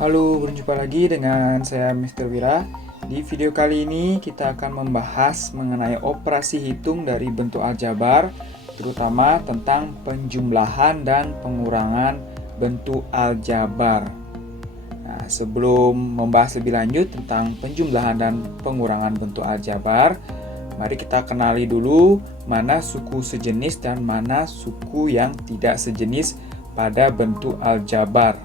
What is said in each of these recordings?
Halo, berjumpa lagi dengan saya Mr. Wira. Di video kali ini kita akan membahas mengenai operasi hitung dari bentuk aljabar, terutama tentang penjumlahan dan pengurangan bentuk aljabar. Nah, sebelum membahas lebih lanjut tentang penjumlahan dan pengurangan bentuk aljabar, mari kita kenali dulu mana suku sejenis dan mana suku yang tidak sejenis pada bentuk aljabar.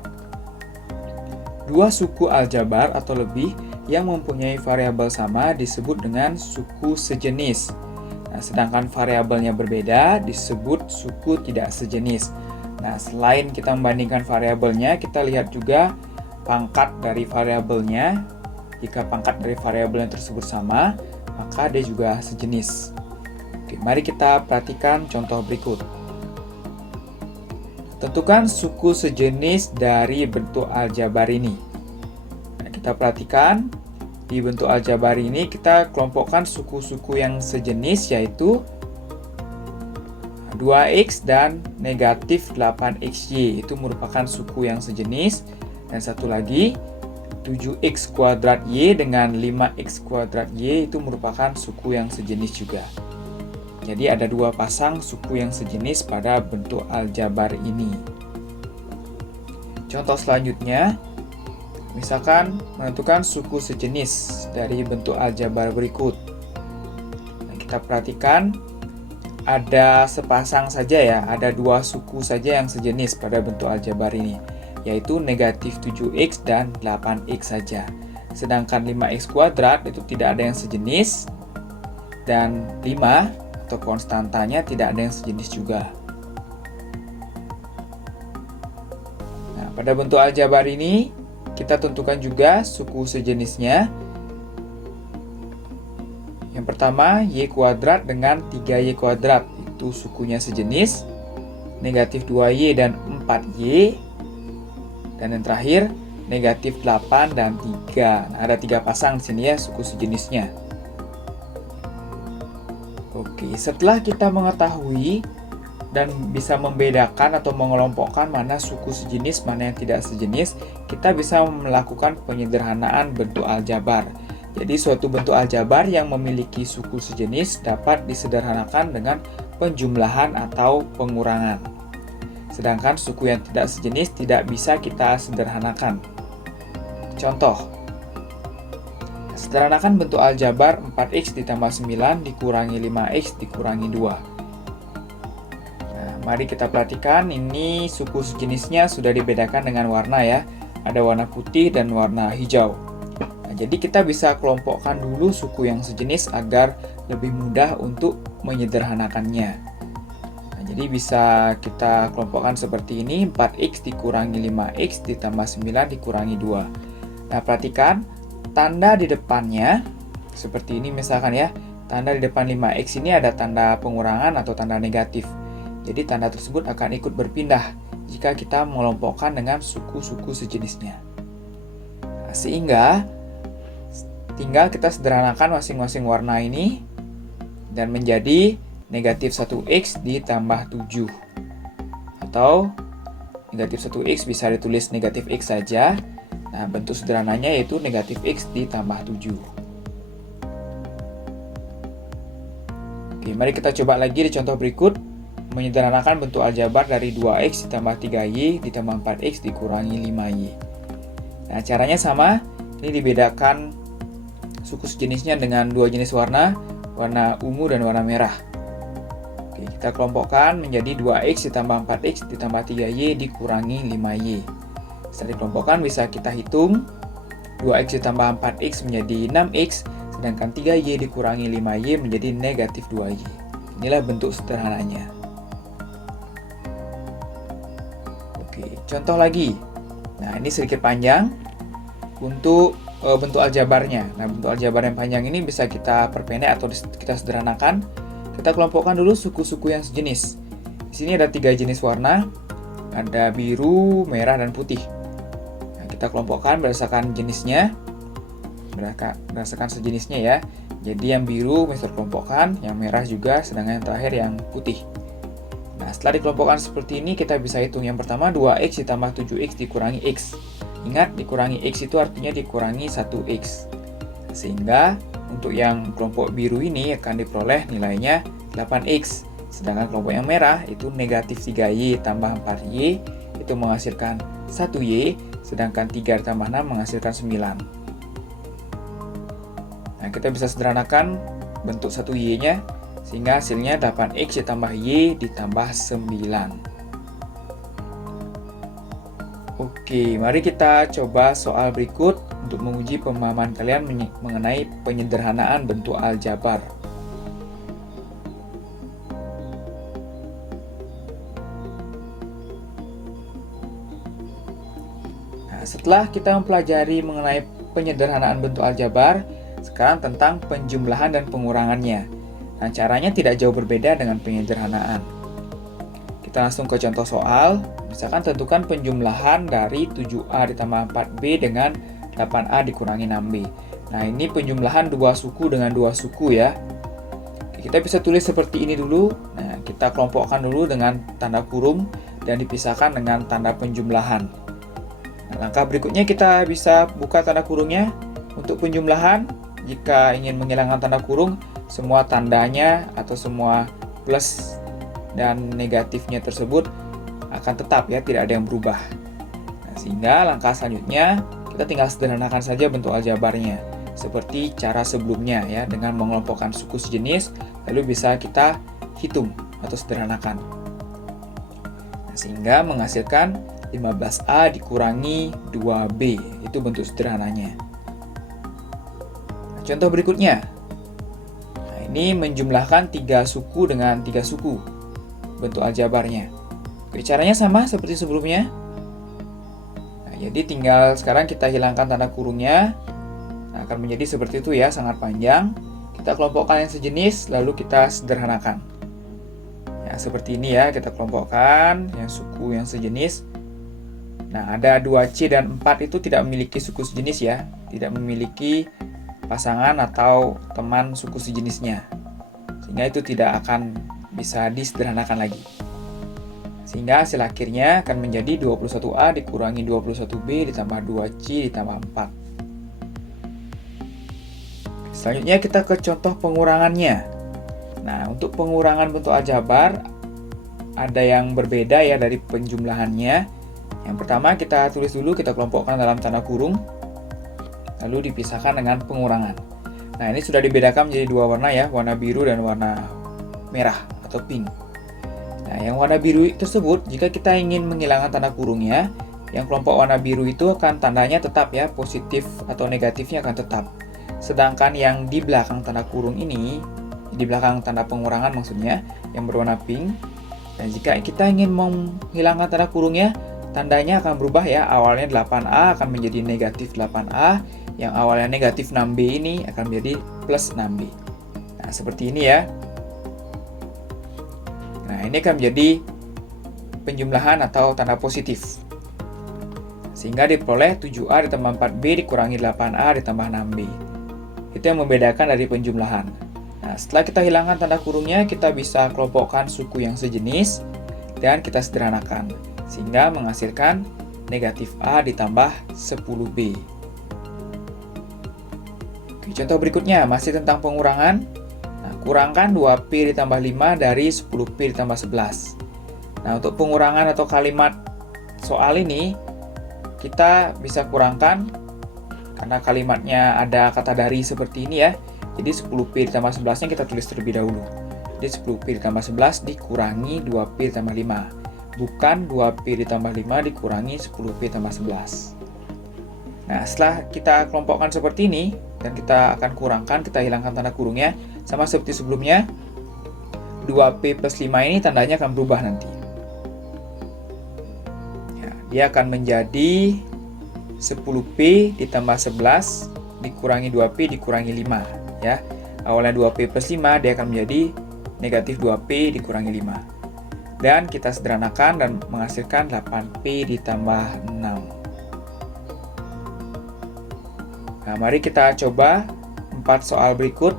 Dua suku aljabar atau lebih yang mempunyai variabel sama disebut dengan suku sejenis. Nah, sedangkan variabelnya berbeda disebut suku tidak sejenis. Nah, selain kita membandingkan variabelnya, kita lihat juga pangkat dari variabelnya. Jika pangkat dari variabel yang tersebut sama, maka dia juga sejenis. Oke, mari kita perhatikan contoh berikut. Tentukan suku sejenis dari bentuk aljabar ini. Nah, kita perhatikan di bentuk aljabar ini kita kelompokkan suku-suku yang sejenis, yaitu 2x dan negatif 8xy. Itu merupakan suku yang sejenis. Dan satu lagi 7x kuadrat y dengan 5x kuadrat y itu merupakan suku yang sejenis juga. Jadi ada dua pasang suku yang sejenis pada bentuk aljabar ini. Contoh selanjutnya, misalkan menentukan suku sejenis dari bentuk aljabar berikut. Nah, kita perhatikan ada sepasang saja ya, ada dua suku saja yang sejenis pada bentuk aljabar ini, yaitu negatif 7x dan 8x saja. Sedangkan 5x kuadrat itu tidak ada yang sejenis, dan 5 atau konstantanya tidak ada yang sejenis juga. Nah, pada bentuk aljabar ini kita tentukan juga suku sejenisnya. Yang pertama y kuadrat dengan 3y kuadrat, itu sukunya sejenis. Negatif 2y dan 4y. Dan yang terakhir negatif 8 dan 3. Nah, ada 3 pasang di sini ya suku sejenisnya. Oke, setelah kita mengetahui dan bisa membedakan atau mengelompokkan mana suku sejenis, mana yang tidak sejenis, kita bisa melakukan penyederhanaan bentuk aljabar. Jadi suatu bentuk aljabar yang memiliki suku sejenis dapat disederhanakan dengan penjumlahan atau pengurangan. Sedangkan suku yang tidak sejenis tidak bisa kita sederhanakan. Contoh, sederhanakan bentuk aljabar 4x ditambah 9 dikurangi 5x dikurangi 2. Nah, mari kita perhatikan ini suku sejenisnya sudah dibedakan dengan warna ya. Ada warna putih dan warna hijau. Nah, jadi kita bisa kelompokkan dulu suku yang sejenis agar lebih mudah untuk menyederhanakannya. Nah, jadi bisa kita kelompokkan seperti ini, 4x dikurangi 5x ditambah 9 dikurangi 2. Nah, perhatikan tanda di depannya seperti ini misalkan ya. Tanda di depan 5x ini ada tanda pengurangan atau tanda negatif. Jadi tanda tersebut akan ikut berpindah jika kita mengelompokkan dengan suku-suku sejenisnya. Nah, sehingga tinggal kita sederhanakan masing-masing warna ini dan menjadi negatif 1x ditambah 7. Atau negatif 1x bisa ditulis negatif x saja. Nah, bentuk sederhananya yaitu negatif x ditambah 7. Oke, mari kita coba lagi di contoh berikut. Menyederhanakan bentuk aljabar dari 2x ditambah 3y ditambah 4x dikurangi 5y. Nah, caranya sama. Ini dibedakan suku sejenisnya dengan dua jenis warna, warna ungu dan warna merah. Oke, kita kelompokkan menjadi 2x ditambah 4x ditambah 3y dikurangi 5y. Setelah dikelompokkan bisa kita hitung 2x ditambah 4x menjadi 6x, sedangkan 3y dikurangi 5y menjadi negatif 2y. Inilah bentuk sederhananya. Oke, contoh lagi. Nah, ini sedikit panjang untuk bentuk aljabarnya. Nah, bentuk aljabar yang panjang ini bisa kita perpendek atau kita sederhanakan. Kita kelompokkan dulu suku-suku yang sejenis. Di sini ada 3 jenis warna, ada biru, merah, dan putih. Kita kelompokkan berdasarkan jenisnya, berdasarkan sejenisnya ya. Jadi yang biru bisa kelompokkan, yang merah juga, sedangkan yang terakhir yang putih. Nah, setelah dikelompokkan seperti ini, kita bisa hitung yang pertama 2x ditambah 7x dikurangi x. Ingat, dikurangi X itu artinya dikurangi 1X. Sehingga untuk yang kelompok biru ini akan diperoleh nilainya 8X. Sedangkan kelompok yang merah itu negatif 3Y tambah 4Y itu menghasilkan 1Y. Sedangkan 3 ditambah 6 menghasilkan 9. Nah, kita bisa sederhanakan bentuk 1Y-nya. Sehingga hasilnya 8X ditambah Y ditambah 9. Oke, mari kita coba soal berikut untuk menguji pemahaman kalian mengenai penyederhanaan bentuk aljabar. Nah, setelah kita mempelajari mengenai penyederhanaan bentuk aljabar, sekarang tentang penjumlahan dan pengurangannya. Nah, caranya tidak jauh berbeda dengan penyederhanaan. Kita langsung ke contoh soal. Misalkan tentukan penjumlahan dari 7A ditambah 4B dengan 8A dikurangi 6B. Nah, ini penjumlahan dua suku dengan dua suku ya. Kita bisa tulis seperti ini dulu. Nah, kita kelompokkan dulu dengan tanda kurung dan dipisahkan dengan tanda penjumlahan. Nah, langkah berikutnya kita bisa buka tanda kurungnya. Untuk penjumlahan, jika ingin menghilangkan tanda kurung, semua tandanya atau semua plus dan negatifnya tersebut akan tetap ya, tidak ada yang berubah. Nah, sehingga langkah selanjutnya kita tinggal sederhanakan saja bentuk aljabarnya seperti cara sebelumnya ya, dengan mengelompokkan suku sejenis lalu bisa kita hitung atau sederhanakan. Nah, sehingga menghasilkan 15A dikurangi 2B, itu bentuk sederhananya. Nah, contoh berikutnya. Nah, ini menjumlahkan 3 suku dengan 3 suku bentuk aljabarnya. Oke, caranya sama seperti sebelumnya. Nah, jadi tinggal sekarang kita hilangkan tanda kurungnya. Nah, akan menjadi seperti itu ya, sangat panjang. Kita kelompokkan yang sejenis, lalu kita sederhanakan. Ya, seperti ini ya, kita kelompokkan yang suku yang sejenis. Nah, ada 2C dan 4 itu tidak memiliki suku sejenis ya. Tidak memiliki pasangan atau teman suku sejenisnya. Sehingga itu tidak akan bisa disederhanakan lagi. Sehingga hasil akhirnya akan menjadi 21A dikurangi 21B ditambah 2C ditambah 4. Selanjutnya kita ke contoh pengurangannya. Nah, untuk pengurangan bentuk aljabar ada yang berbeda ya dari penjumlahannya. Yang pertama kita tulis dulu, kita kelompokkan dalam tanda kurung, lalu dipisahkan dengan pengurangan. Nah, ini sudah dibedakan menjadi dua warna ya, warna biru dan warna merah atau pink. Nah, yang warna biru tersebut, jika kita ingin menghilangkan tanda kurungnya, yang kelompok warna biru itu akan tandanya tetap ya, positif atau negatifnya akan tetap. Sedangkan yang di belakang tanda kurung ini, di belakang tanda pengurangan maksudnya, yang berwarna pink, dan jika kita ingin menghilangkan tanda kurungnya, tandanya akan berubah ya, awalnya 8A akan menjadi negatif 8A, yang awalnya negatif 6B ini akan menjadi plus 6B. Nah, seperti ini ya. Nah, ini akan menjadi penjumlahan atau tanda positif. Sehingga diperoleh 7A ditambah 4B dikurangi 8A ditambah 6B. Itu yang membedakan dari penjumlahan. Nah, setelah kita hilangkan tanda kurungnya, kita bisa kelompokkan suku yang sejenis dan kita sederhanakan. Sehingga menghasilkan negatif A ditambah 10B. Oke, contoh berikutnya masih tentang pengurangan. Kurangkan 2P ditambah 5 dari 10P ditambah 11. Nah, untuk pengurangan atau kalimat soal ini, kita bisa kurangkan, karena kalimatnya ada kata dari seperti ini ya. Jadi 10P ditambah 11-nya kita tulis terlebih dahulu. Jadi 10P ditambah 11 dikurangi 2P ditambah 5. Bukan 2P ditambah 5 dikurangi 10P ditambah 11. Nah, setelah kita kelompokkan seperti ini, dan kita akan kurangkan, kita hilangkan tanda kurungnya, sama seperti sebelumnya, 2P plus 5 ini tandanya akan berubah nanti. Ya, dia akan menjadi 10P ditambah 11 dikurangi 2P dikurangi 5. Ya. Awalnya 2P plus 5, dia akan menjadi negatif 2P dikurangi 5. Dan kita sederhanakan dan menghasilkan 8P ditambah 6. Nah, mari kita coba 4 soal berikut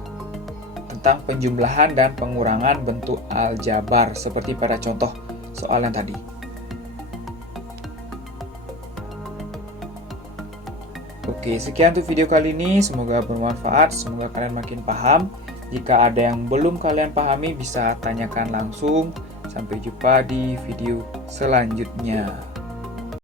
tentang penjumlahan dan pengurangan bentuk aljabar seperti pada contoh soal yang tadi. Oke, sekian untuk video kali ini. Semoga bermanfaat, semoga kalian makin paham. Jika ada yang belum kalian pahami, bisa tanyakan langsung. Sampai jumpa di video selanjutnya.